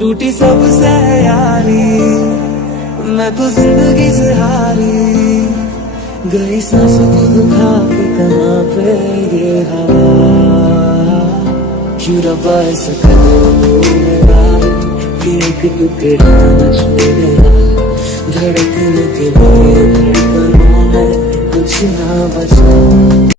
टूटी सबसे है यारी, मैं तो जिंदगी से हारी गई, सांस को दुखा के कहाँ पे ये हवा। क्यों रब्बा ऐसा मेरा कि एक टुकड़ा न छोड़ेगा, धड़कने के लिए धड़कनों में कुछ ना बचा।